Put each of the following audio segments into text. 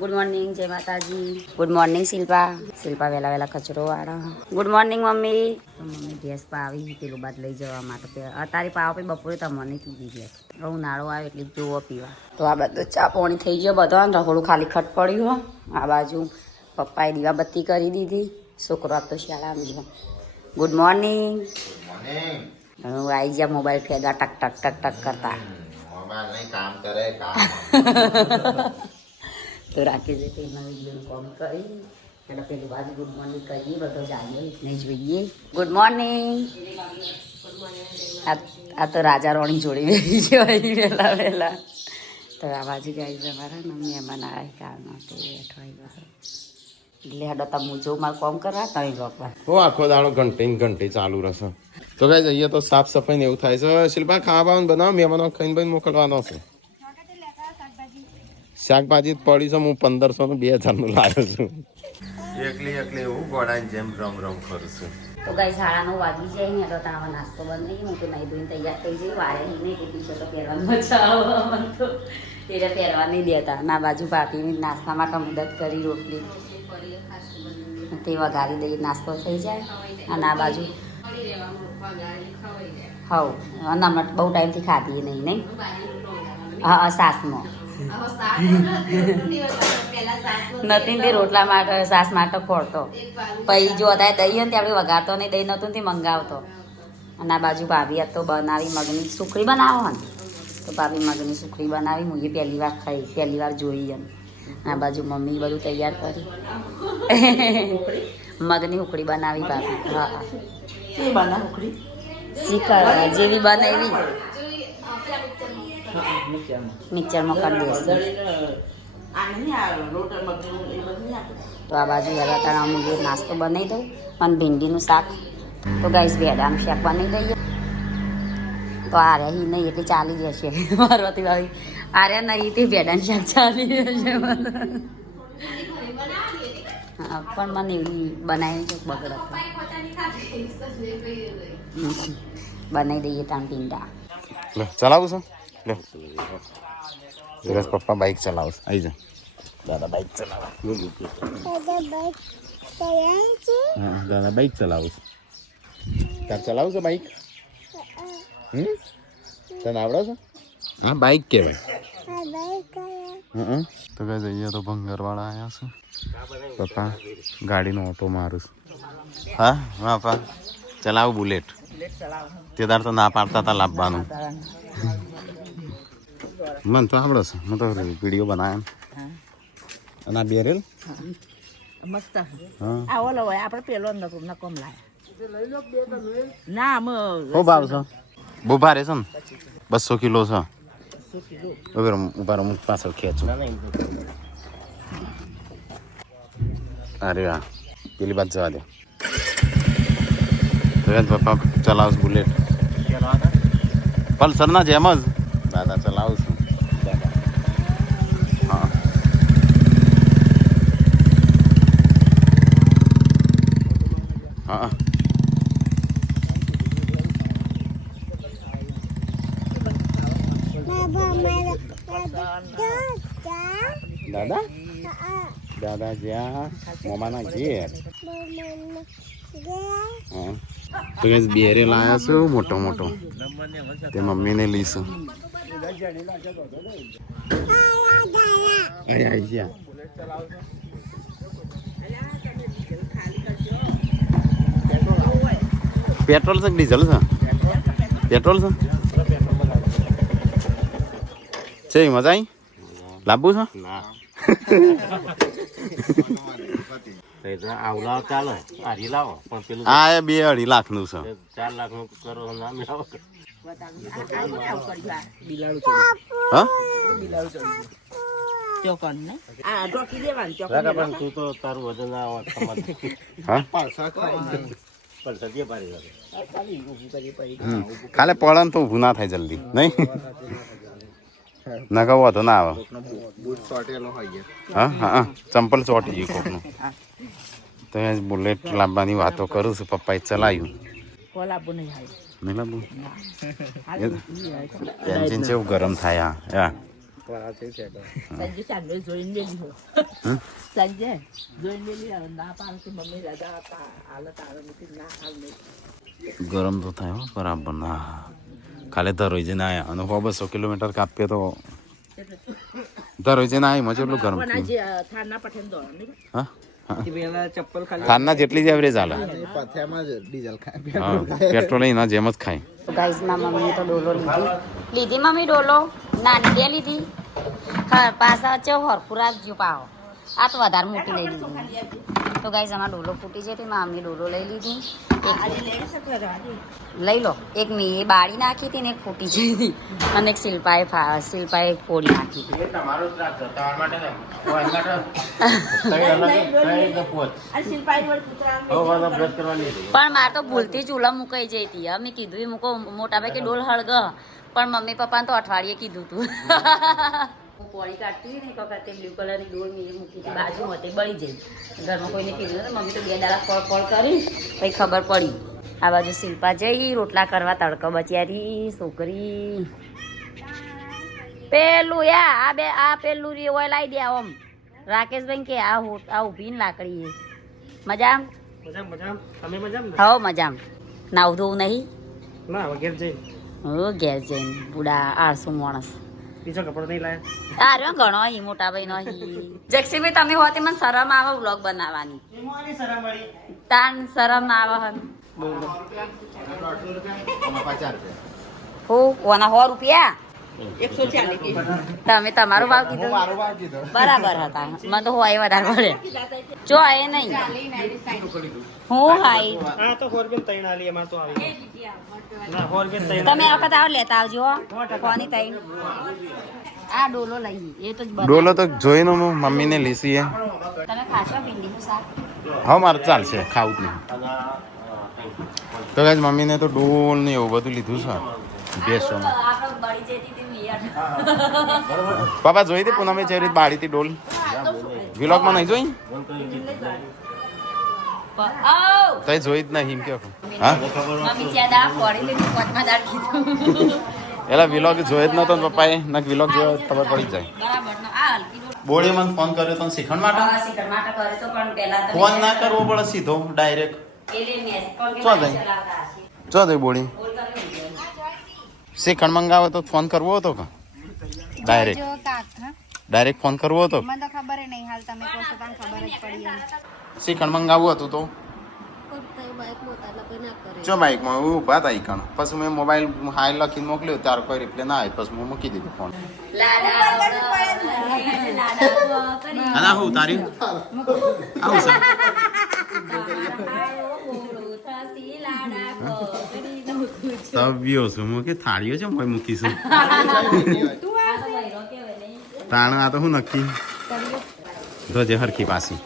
Good morning, જય માતાજી. Good morning Shilpa. Shilpa વહેલા વહેલા કચરો વાળા. Good morning mummy. Mummy gas પાવી પેલું બાદ લઈ જવા માટે અત્યારે પાવ પછી બપોરે તમને પીધી ગેસ. હું નાળો આવે એટલે જોવો પીવા. તો આ બધું ચા પાણી થઈ ગયો બધો. રખોડું ખાલી ખટ પડ્યું. આ બાજુ પપ્પાએ દીવાબત્તી કરી દીધી. છોકરો તો શાળામાં ગયો. Good morning. હું આવી ગયા મોબાઈલ ફેગા ટક ટક ટક ટક કરતા. કામ કરે તો રાખી દે તો એમાં કોમ કરી એટલે પેલી બાજુ ગુડ મોર્નિંગ કરીએ બધો જાણીએ નહીં જોઈએ. Good morning. આ તો રાજા રોણી જોડી બેસી છે વહેલા વહેલા. તો આ બાજુ ગાઈ તમારા મહેમાન આવે કારનો તે બેઠો એટલે હાડો તમે જો મારે કોમ કરવા તમે લોકો આખો દાડો ઘંટે ચાલુ રહેશે. તો કઈ જઈએ તો સાફ સફાઈ ને એવું થાય છે. શિલ્પા ખાવા બનાવો મહેમાનો ખાઈને ભાઈ મોકલવાનો છે. શાકભાજી પડી છે. હું 1500 નું 2000 નું લાવ્યો છું. એકલી એવું ગોળાની જેમ રમ કરું છું. તો ગાઈ 9:30 વાગી જાય ને તો તારો નાસ્તો બની હું તો નહીં ધોઈને તૈયાર થઈ જઈ. વારે નહીં કે ટી-શર્ટો પહેરવાની મજા આવે મને તો એટલે પહેરવા નહીં દેતા. ના બાજુ ભાભી નાસ્તા માટે મદદ કરી રોટલી તે વઘારી દઈએ નાસ્તો થઈ જાય. અને આ બાજુ હવ નમટ બહુ ટાઈમથી ખાધી નહીં હા સાસમાં નથી તે રોટલા માટે સાસ માટે ફોડતો પછી જો હતા દહીં ને આપણે વઘારતો નહીં દહીં નહોતું તે મંગાવતો. અને આ બાજુ ભાભી તો બનાવી મગની સુખડી બનાવો ને તો ભાભી મગની સુખડી બનાવી હું એ પહેલી વાર જોઈ એમ. આ બાજુ મમ્મી બધું તૈયાર કરી મગની ઉકળી બનાવી ભાભી. હા શીખર જેવી બનાવી મિક્સરમાં કરી દેશે. તો આ બાજુ હેરા હું નાસ્તો બનાવી દઉં અને ભીંડીનું શાક. તો ગાઈસ ભેડાનું શાક બનાવી દઈએ. તો આર્યા નહીં એટલે ચાલી જશે મારવાથી ભાઈ આર્યા નહીં તે ભેડાનું શાક ચાલી જશે. હા પણ મને એવી બનાવી છે બગડ બનાવી દઈએ ત્યાં ભીંડા. ચલાવું છું લે સુરેશ પપ્પા બાઇક ચલાવશે. આવી જા દાદા બાઇક ચલાવે. દાદા બાઇક ચલાવું છું. તાર ચલાવું છે બાઇક? તને આવડે છે? હા બાઇક કહેવાય. તો કઈ જઈએ તો ભંગારવાળા આવ્યા છે. પપ્પા ગાડીનો ઓટો મારું છું. હા પપ્પા ચલાવું બુલેટ. તે તાર તો ના પાડતા હતા લાવવાનું. મને તો આવડે છે. મેં તો વિડીયો બનાવ્યા. અને આ બેરેલ મસ્ત. આ ઓલો હોય આપણે પેલો નકોમ લાયા ના બહુ ભાવ છે. બહુ ભારે છે ને 200 કિલો છે. ઉભા હું પાછળ ખેંચું. અરે હા પેલી બાદ જવા દે. પપ્પા ચલાવશ બુલેટ પલ્સર ના જેમ જ દાદા ચલાવું છું. હા હા દાદા દાદા જ્યાં મમાના ઘેર. હા તો બેરે લાયા છું મોટો તે મમ્મીને લઈશું. પેટ્રોલ છે કે ડીઝલ છે? પેટ્રોલ છે મજા આવી લાવવું છે? હા એ 2-2.5 લાખનું છે. 4 લાખનું કરો ના મેળવો. હા તું તો તારું વજન કાલે પડે તો ઊભું ના થાય જલ્દી નહીં. ના કહો તો ના આવે. હા હા ચંપલ ચોટી ગયું કોકનું. તો બુલેટ લાવવાની વાતો કરું છું. પપ્પાએ ચલાવ્યું નહીં લાવવું. એન્જિન છે એવું ગરમ થાય. હા સંજય ચાંદો જોઈને મેલી સંજય જોઈને મેલી ના પાડે કે મમ્મી રજા હતા હાલ તારે નથી ના હાલ નહીં ગરમ તો થાય હો બરાબર ના ખાલી ધરોઈ જઈને આવ્યા અને 200 કિલોમીટર કાપીએ તો ધરોઈ જઈને આવી મજે એટલું ગરમ પણ આજે થાના પઠેન દોડ નહીં હા ચપ્પલ ખાલી થારના જેટલી જ એવરેજ હાલે પથ્યામાં જ ડીઝલ ખાય હા પેટ્રોલ એના જેમ જ ખાય તો ગાઈસ માં મમ્મીએ તો ડોલો લીધી મમ્મી ડોલો નાની દે લીધી હા પાછા ચો હરખું રાખજો પાવો આ તો વધારે મોટી લઈ લીધી તો ગાઈસ આમાં ડોલો ફૂટી છે તે મમ્મી ડોલો લઈ લીધી લઈ લો એક મેં બાળી નાખી હતી ને એક ફૂટી જઈ હતી અને એક શિલ્પાએ ફોડી નાખી હતી પણ મારે તો ભૂલથી ચૂલા મુકાઈ જઈ હતી અમે કીધું મૂકો મોટા ભાઈ કે ડોલ હળગ પણ મમ્મી પપ્પાને તો અઠવાડિયે કીધું તું હું પોળી કાઢતી હતી ને એક વખતે બ્લુ કલરની ડોલ મેં મૂકી હતી બાજુમાં તે બળી જઈ ઘરમાં કોઈને કીધું નથી મમ્મી તો 2 દાડા કોળ કરી પછી ખબર પડી આ બાજુ શિલ્પા જઈ રોટલા કરવા તડકો બચારી છોકરી પેલું આ પેલું હોય લાવી દે આમ રાકેશભાઈ કે આ ઊભી ને લાકડી મજા હો મજામ નાવ ધોવું નહીં ઘેર જઈને બુડા 800 માણસ બીજો કપડો નહીં લાયા આર્યો ઘણો અહીં મોટા ભાઈ નો જક્ષીભાઈ તમે હોતે મને શરમ આવે વ્લોગ બનાવવાની તાન શરમ ના આવે હું કોના 100 રૂપિયા 140 તમે તમારો ભાવ કીધો બરાબર હતા મને તો હોય વધારે પડે જો એ નહીં હું હાઈ હા તો 4 બેન 3 આલી એમાં તો આવી ના 4 બેન 3 તમે આ વખત આવો લેતા આવજો કોની તઈ આ ડોલો લઈ એ તો ડોલો તો જોઈને હું મમ્મીને લીસીએ તમે ખાશો ભીંડીનું શાક હા મારે ચાલશે ખાવું જ નહીં તો ગાઈસ મમ્મીને તો ડોલ ને એવું બધું લીધું છે બેસવામાં આપણે બળી જતી હતી મિયાર પાપા જોઈ હતી પૂનમે જેવી રીતે બાળી હતી ડોલ વ્લોગમાં નહીં જોઈ તઈ જોઈ જ નહીં એમ કે હા મમ્મી જ્યાદા ફોડી લીધી પોતમાં દાળ કીધું એલા વ્લોગ જોઈ જ નતો ને પપ્પાએ ના વ્લોગ જોયો ખબર પડી જાય બરાબર નો આ હલકી બોડી મને ફોન કર્યો તો શીખણ માટે શિખર માટે કરે તો પણ પહેલા તો ફોન ના કરવો પડે સીધો ડાયરેક્ટ એલે મેસ પણ કે ચો જાય ચલાવતા હશે ચો દે બોડી બોલ કરી શીખણ મંગાવે તો ફોન કરવો હતો કે ડાયરેક્ટ ફોન કરવો હતો મને તો ખબર નહીં હાલ તમે કહો છો તને ખબર જ પડી એમ શીખણ મંગાવવું હતું તો જો બાઈકમાં ઊભા હતા ઈકણ પછી મેં મોબાઈલ હાઈ લખીને મોકલ્યો તારો કોઈ રિપ્લે ના આવ્યો પછી મેં મૂકી દીધું ફોન અને હું તારી આવું છે તવ્યો છું હું કે થાળીઓ છે કોઈ મૂકીશું તાણ આ તો હું નક્કી ધોજે હરખી પાછી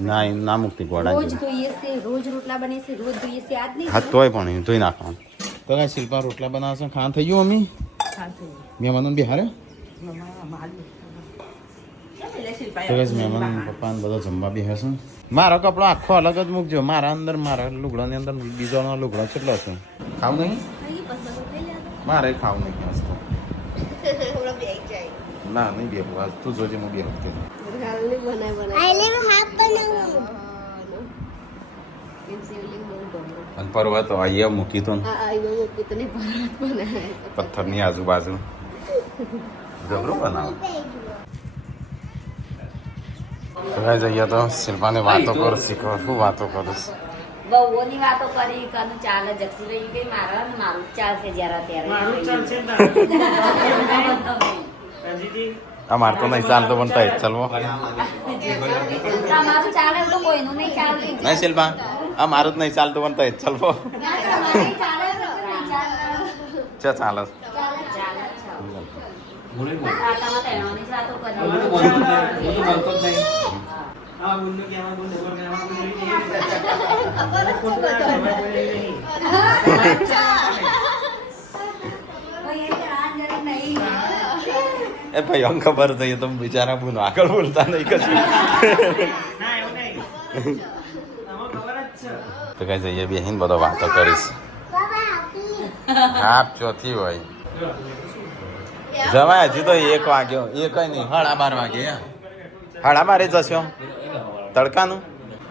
ના ના મૂકતી ગોળા રોજ જોઈએ છે રોજ રોટલા બને છે રોજ જોઈએ છે આજ નહીં હા તોય પણ ધોઈ નાખવાનું તો કઈ શિલ્પા રોટલા બનાવશે ખાન થઈ ગયું મમ્મી મહેમાનો બિહારે તો કઈ મહેમાન પપ્પા ને બધા જમવા બેસે મારો કપડો આખો અલગ જ મૂકજો મારા અંદર મારા લુગડાની અંદર બીજાનો લુગડો કેટલો છે ખાવું નહીં મારે ખાવું નહીં ના નહીં બેવું આજ તું જોજે હું બેવું અને પર્વત અહીંયા મૂકી તો પથ્થરની આજુબાજુ જબરું બનાવો જઈએ તો શિલ્પાને વાતો કર શીખો શું વાતો કરું બહુઓની વાતો કરી કનું ચાલે જક્ષીભાઈ કે મારા ને મારું જ ચાલશે જરા ત્યારે આ મારે તો નહીં ચાલતો પણ તઈ ચાલવો તમારું ચાલે તો કોઈનું નહીં ચાલે નહીં શિલ્પા આ મારું જ નહીં ચાલતું પણ તઈ ચાલવો ચા ચાલે એ ભાઈ આમ ખબર થઈ તો બિચારા બોલો આગળ બોલતા નહીં કશું તો કઈ જઈએ બેહીને બધો વાતો કરીશ હા ચોથી હોય જવાય હજી તો 1 વાગ્યો 1 નહીં 12:30 વાગે 12:30 જશો તડકાનું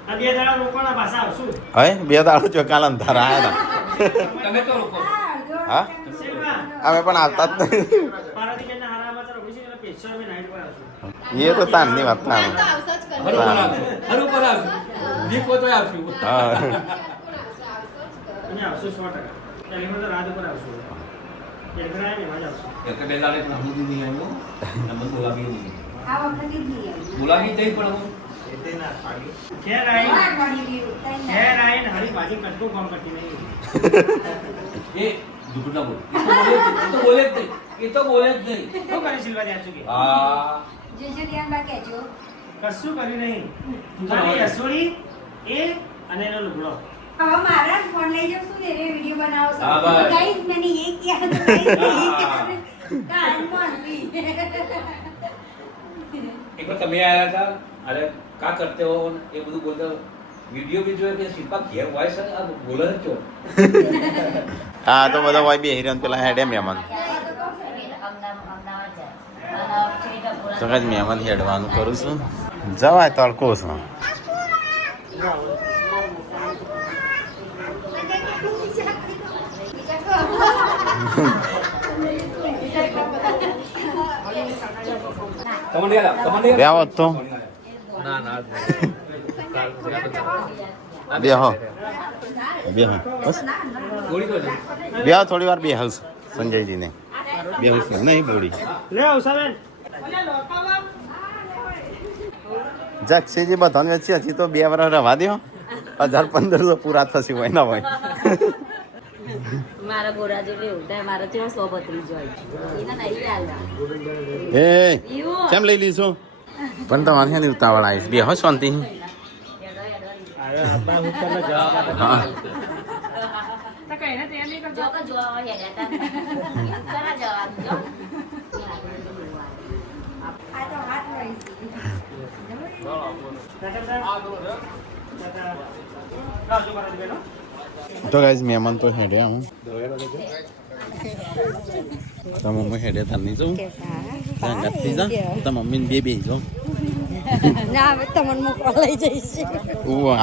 આ 2 દાડા રોકવાના પાછા આવશું. હવે 2 દાડો જો કાલ અંધારા આવ્યા તમે તો લોકો હતા હા શિલ્પા, અમે પણ આવતા જ નહીં પારાથી બેનના હારામાં ચાલો ઘૂસી એટલે પેશર અમે નાઈટ પર આવશું. એ તો તાનની વાત તાન હરું પર આવશું દીપો તો આવશું હા અમે આવશું 100%. ટેલિફોન તો રાત ઉપર આવશું. એક ઘરે આવીને એમાં જ આવશું. એક બે દાડે પણ હું દીદી આવ્યો નંબર બોલાવી નહીં આ વખતે જ નહીં આવ્યું. બોલાવી દઈ પણ હું ઘેર આવીને હરી પાછી કટકો કામ કરતી નહીં. એ દુઃખ ના બોલ એ તો બોલે જ નહીં એ તો બોલે જ નહીં શું કરી શિલ્પા ત્યાં ચૂકી? આ જોજો ધ્યાન રાખજો. કશું કર્યું નહીં. ખાલી રસોડી એ અને એનો લુગડો. હવે મારા ફોન લઈ જાવ શું રે વિડિયો બનાવો છો હા, બસ. ગાઈસ मैंने ये किया तो गाइस ये किया કાન મોંસી એક વાર તમે આયા હતા અરે કા કરતે હો એ બધું બોલતા વિડિયો બી જોયો કે શિલ્પા ઘેર વોઇસ આ બોલે જ છો હા તો બધા હોય બે હિરન પેલા હેડે મહેમાન તો કઈ મહેમાન હેડવાનું કરું છું જવાય તડકો છું તમને બે હોત તો ના ના બે હો બસ ગોળી તો બે થોડી વાર બે હાઉસ સંજયજીને બે હાઉસ નહીં બોડી લે ઉષાબેન. જક્ષીજી બધાને વેચી હજી તો 2 વર્ષ રવા દો 1500 પૂરા થશે હોય ના હોય મારા ગોરા જેવું એવું થાય મારા જેવા 132 હોય એના નહીં આલ્યા એ કેમ લઈ લીધો પણ તમારે ક્યાં ઉતાવળ આવી બે હો શાંતિ હા આ તો હાથ હોય તો ગાઈઝ મહેમાન તો હેડે હું તો મમ્મી હેડે તારની છું ત્યાં ગાતી જા તો મમ્મીને બે જો ના હવે તમને મૂકવા લઈ જઈશ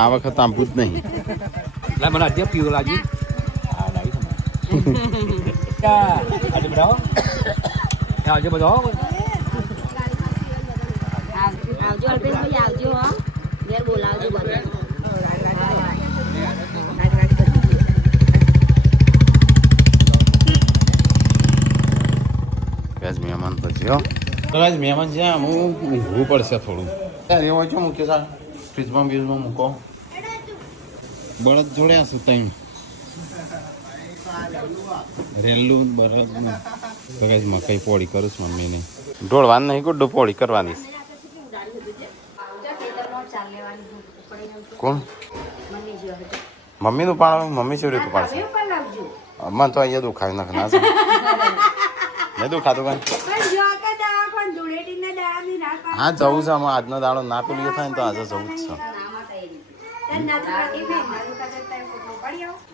આ વખત આંબું જ નહીં લા મને આજે પીવો લાગી આ લાગી આજે બતાવો આજે બતાવો આવજો અલ્પેશભાઈ આવજો હો ઘેર બોલાવજો બધા ગાઈઝ મહેમાન પછી હો તો ગાઈઝ મહેમાન છે હું ઊંઘવું પડશે થોડું યાર એવો છો મૂક્યો સા ફ્રીજમાં બીજમાં મૂકો બળદ જોડે હશે ત્યાં રેલું બળદ તો ગાઈઝ મકાઈ પોળી કરું છું મમ્મીને ઢોળવાનું નહીં ગુડ્ડું પોળી કરવાની કોણ મમ્મીનું પાડો મમ્મી કેવી રીતે પાડશે મને તો અહીંયા દુખાવી નાખ ના નહીં દુખાતું કાંઈ હા જવું છે આમાં આજનો દાડો ના પેલું એ થાય ને તો આજે જવું જ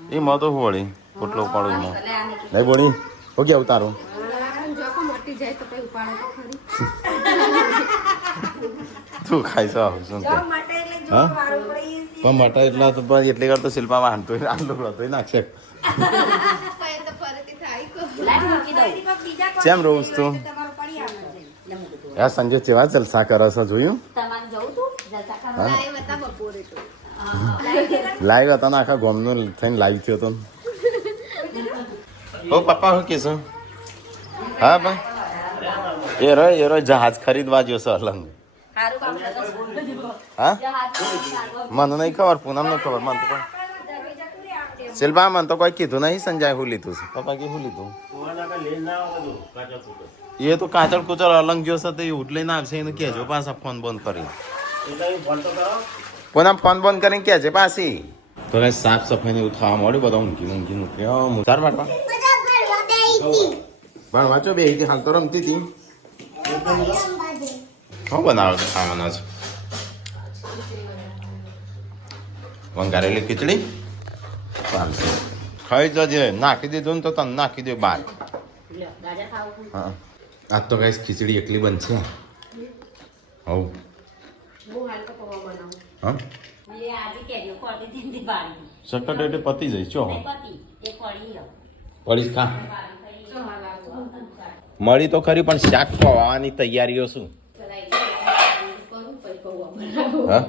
છે એ માં તો શું વળી પોટલો ઉપાડું એમાં નહીં બોલી હો ગયા ઉતારું તું ખાઈ છો આવું શું હા પણ મટા એટલા તો એટલી વાર તો શિલ્પા વાંધતો આટલું તો નાખશે કેમ રહું તું યાર સંજય કેવા જલસા કરે છે જોયું લાઈવ હતા ને આખા ગોમનું થઈને લાઈવ થયો હતો ઓ પપ્પા શું કહેશું હા ભાઈ એ રો જહાજ ખરીદવા ગયો છે અલંગ હા મને નહીં ખબર પૂનમ નહીં ખબર મને તો શિલ્પા મને તો કોઈ કીધું નહીં સંજય શું લીધું છે પપ્પા કે શું લીધું એ તો કાચળ કુચળ અલંગ જો છે તો એ ઉઠ લઈને આવશે એને કહેજો પાછા ફોન બંધ કરી પૂનમ ફોન બંધ કરીને કહેજે પાછી તો કઈ સાફ સફાઈ એવું થવા મળ્યું બધા ઊંઘી ચાર વાટવા પણ વાંચો બે હાલ તો રમતી હતી શું બનાવો છો ખાવાના છે વંગારેલી ખીચડી ચાલશે ખાઈ જજે નાખી દીધું ને તો તને નાખી દે બહાર હા આજ તો ગાઈસ ખીચડી એકલી બનશે હવ હા સટટેટે પતી જઈશ ચો પડીશ ખા મળી તો ખરી પણ શાક ખવાવાની તૈયારીઓ શું હા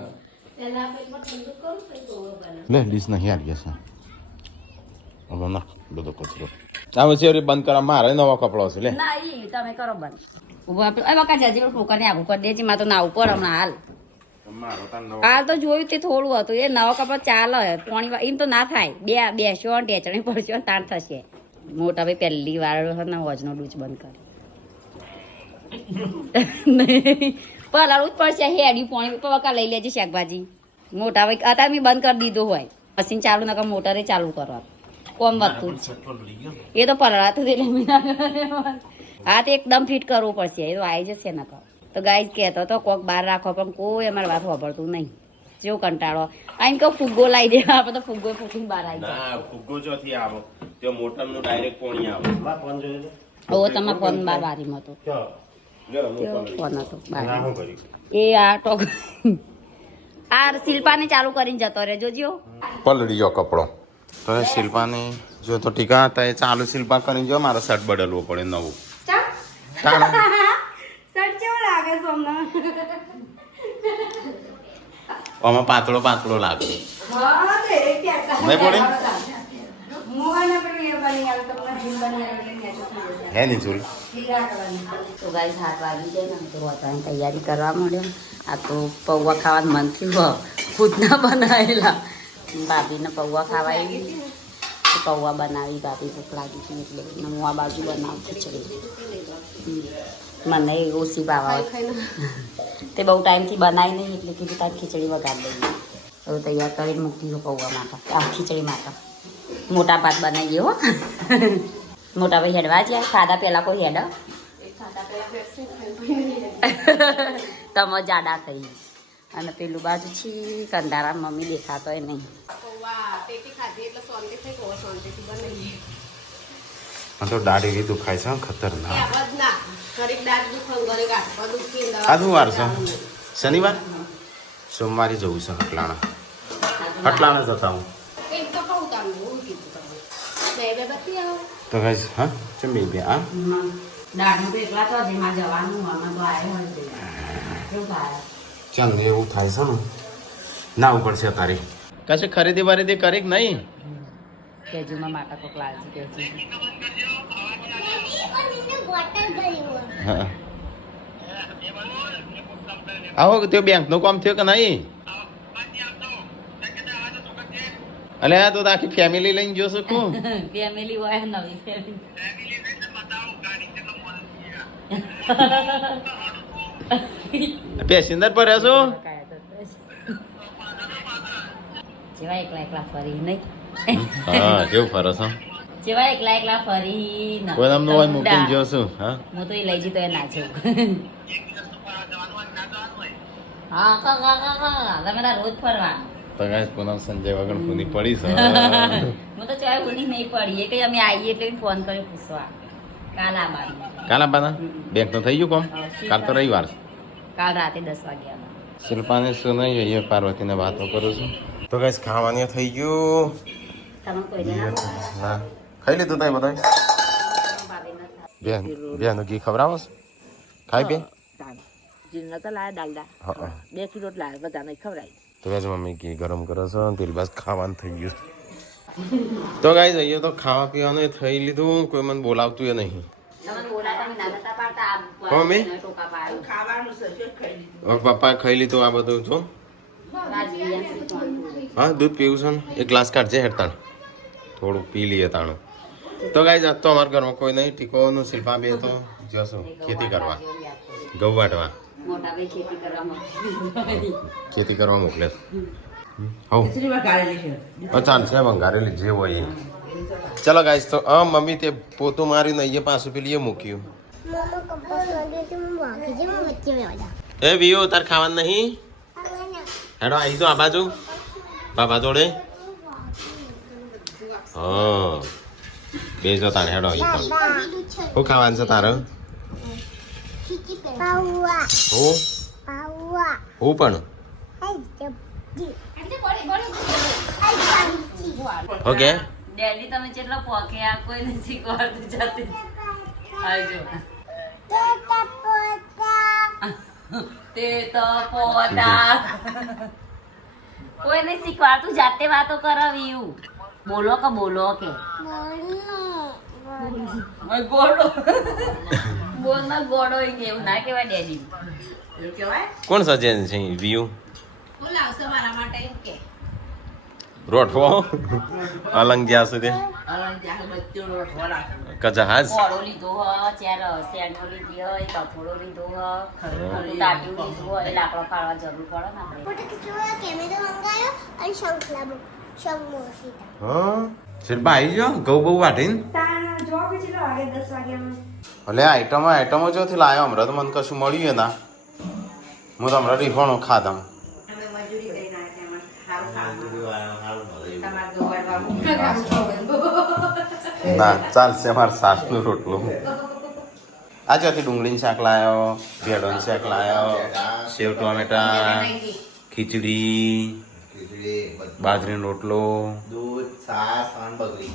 લે ડીશ નહીં આવી જશે હવે ના બધો કચરો આ પછી બંધ કરવા મારે નવો કપડો છે લે ના ઈ તમે કરો બંધ ઉભા એ બકા જાજી પર ફોકર ને આગું કરી દેજી માં તો ના ઉપર હમણાં હાલ તો જોયું તે થોડું હતું એ નવા કપડા ચાલે પાણી એમ તો ના થાય બેસો ટેચણી પડશો તાણ થશે મોટા ભાઈ પહેલી વાર હોજનો ડૂચ બંધ કરે પલાળવું જ પડશે હેડ્યું પાણી પકા લઈ લેજે શાકભાજી મોટા ભાઈ અત્યારે મેં બંધ કરી દીધું હોય મશીન ચાલુ નકર મોટરે ચાલુ કરવા કોમ વધતું જ એ તો પલાળાતું એટલે હા તો એકદમ ફિટ કરવું પડશે એ તો આવી જશે નકર તો ગાય કહેતો તો કોક બહાર રાખો પણ કોઈ અમારી વાત વાપરતું નહીં જેવો કંટાળો આમ કહું ફુગ્ગો લાવી દે આપણે તો ફુગ્ગો ફૂટીને બહાર આવી જાય ફુગ્ગો ચોથી આવો તે મોટરનું ડાયરેક્ટ કોણી આવે ઓ તમારા ફોન બાર વારીમાં હતો ફોન હતો એ આ ટોક આ શિલ્પાને ચાલુ કરીને જતો રહે જોજો પલળી ગયો કપડો તો શિલ્પાને જો તો ટીકા હતા એ ચાલુ શિલ્પા કરીને જો મારો શર્ટ બદલવો પડે નવું આમાં પાતળો પાતળો લાગે નહીં પડે હે નહીં ચૂલ તો ગાય 7 વાગી જાય ને તો વાતાવરણ તૈયારી કરવા માંડ્યો આ તો પૌવા ખાવાનું મન થયું ખુદના બનાવેલા ભાભીને પૌવા ખાવાય પૌવા બનાવી ભાભી ભૂખ લાગી હતી એટલે હું આ બાજુ બનાવું ખીચડી મને ઓછી ભાવ તે બહુ ટાઈમથી બનાવી નહીં એટલે કીધું તાર ખીચડી વગાડી દઈએ હવે તૈયાર કરીને મૂકી દો પૌવા માટે આ ખીચડી માટે મોટા ભાત બનાવીએ હો મોટા ભાઈ હેડવા જાય ખાધા પહેલાં કોઈ હેડ તમે જાડા થઈ અને પેલું બાજુ છી કંદારા મમ્મી દેખાતો એ નહીં તો દાઢ એવી દુખાય છે ખતરનાક આજુ વાર છે શનિવાર સોમવારે જવું છે હટલાણા જતા હું તો ગાઈસ હા ચમી બે આ દાઢનું તો એકલા તો જેમાં જવાનું આમાં તો આવ્યો કેવું થાય ચાલ એવું થાય છે ને ના ઉપર છે તારી કશે ખરીદી બરીદી કરી કે નહીં કેજુમાં માટા કોક લાલજી કેજુ હા આવો તે બેંકનું કામ થયું કે નહીં અલે આ તો આખી ફેમિલી લઈને જોશું કોણ ફેમિલી હોય નવી ફેમિલી પેસેન્જર પર હશો જેવા એકલા ફરી નહીં હા કેવું ફરસ હા જેવા એકલા ફરી કોઈ નામનું હોય મૂકીને જોશું હા હું તો એ લઈ જઈ તો એ નાચું હા તમે તાર રોજ ફરવા તો ગાઈસ પૂનમ સંજય વગર પૂની પડી છે હું તો ચાય પૂની નહીં પડી એ કઈ અમે આવીએ એટલે ફોન કર્યો પૂછવા કાલ આબાના બેંક તો થઈ ગયું કોમ કાલ તો રવિવાર કાલ રાતે 10 વાગ્યા શિલ્પાને શું નહીં જોઈએ પાર્વતીને વાતો કરું છું તો ગાઈસ ખાવાની થઈ ગયું તમે કોઈ ના ખાઈ લીધું તાઈ બધા બેન ઘી ખવડાવો ખાઈ બે જીરના તો લાયા ડાલડા 2 કિલો લાયા બધાને ખવડાવી તો ગાઈસ મમ્મી ઘી ગરમ કરે છે પેલી બાજુ ખાવાનું થઈ ગયું તો ગાઈસ અહીંયા તો ખાવા પીવાનું થઈ લીધું કોઈ મને બોલાવતું એ નહીં મમ્મી પપ્પા ખાઈ લીધું આ બધું છો હા દૂધ પીવું છે ને એક ગ્લાસ કાઢજે હેડતાણ થોડું પી લઈએ તાણું તો ગાઈસ આજ તો અમારા ઘરમાં કોઈ નહીં ટીકોનું શિલ્પા બે તો જશું ખેતી કરવા ઘઉં વાટવા ખેતી કરવા મોકલે ચાલશે વંગારેલી જે હોય ચલો ગાઈસ તો મમ્મી તે પોતું માર્યું નહીં પાછું પેલી એ મૂક્યું એ વિયો તાર ખાવાનું નહીં હેડો આવી તો આ બાજુ બાબા જોડે હા બે જો તારે હેડો અહીં તો શું ખાવાનું છે તારે હું પણ ઓકે ડેડી તમે જેટલો પોકે આ કોઈ નથી શીખવાડતું જાતે આવજો તે તો પોતા કોઈ નહીં શીખવાડતું જાતે વાતો કરાવ્યું બોલો કે ગોળો બોલ ના ગોળો એવું ના કહેવાય ડેડી એવું કહેવાય કોણ સજેન છે વ્યૂ કોણ લાવશે મારા માટે એમ કે રોઠવો અલંગ જ્યાં સુધી અલગ જાહે બચ્ચો રોટવા રાખો કજહાજ ગોળો લીધો હ ચાર શેરનો લીધી હોય કપડો લીધો હ તાટ્યું લીધું હોય લાકડો ફાળવા જરૂર પડે ને આપણે હા શિલ્પા આવી ગયો ઘઉં બહુ વાટીને એટલે આઈટમો જોથી લાયો હમણાં તો મને કશું મળ્યું ના હું તો હમણાં રીફોણો ખાધા ના ચાલશે મારે સાસનું રોટલું આ ચોથી ડુંગળીનું શાક લાયો ભેળોનું શાક લાયો સેવ ટોમેટા ખીચડી બાજરીનો રોટલો દૂધ છાશ અને બગડી